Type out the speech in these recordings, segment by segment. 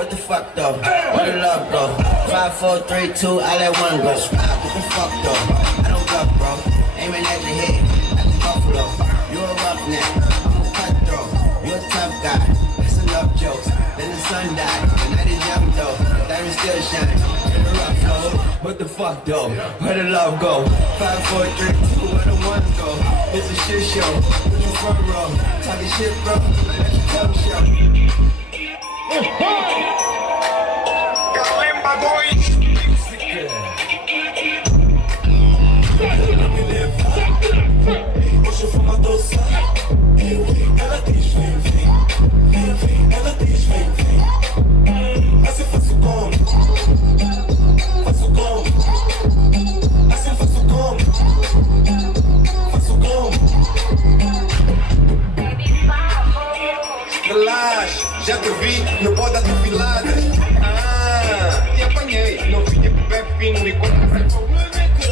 What the fuck though? What the love go? 5, 4, 3, 2, I let one go. What the fuck though? I don't duck, bro. Aiming at the head, like a buffalo. You a roughneck, I'm a cutthroat. You a tough guy. That's enough jokes. Then the sun died. The night is young though. The diamond still shines. In the rough though. What the fuck though? Where the love go? 5, 4, 3, 2, where the ones go? It's a shit show. Put your front row. Talking shit, bro. Let you come show. Kalimba boy. Hoje eu vou matar o sangue. Ela diz vem, vem, vem. Ela diz vem, vem. Assim faço como? Faço como? Assim faço como? Faço como? Relaxa, já te vi no pó da desfilada. Ah, te apanhei. Não vinha com pepino e quando vai problema é que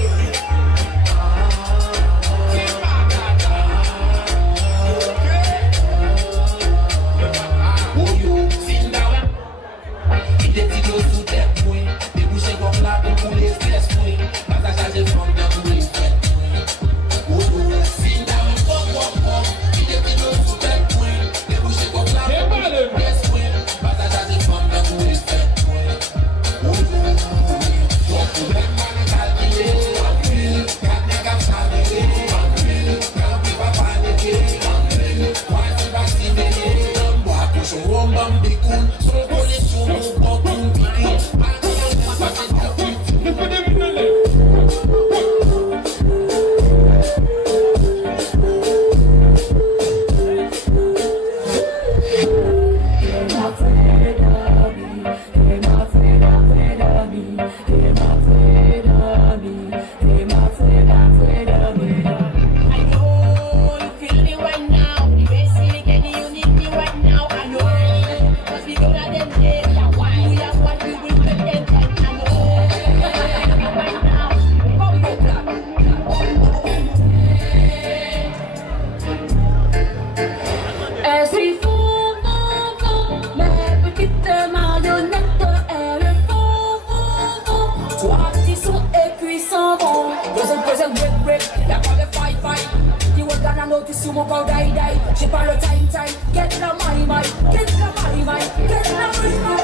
j'ai pas le time, get la my, get la my, get la my.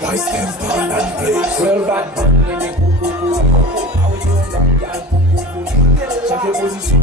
Why stand pan and play? Well bad man, let me go. How you run, girl? Check your position.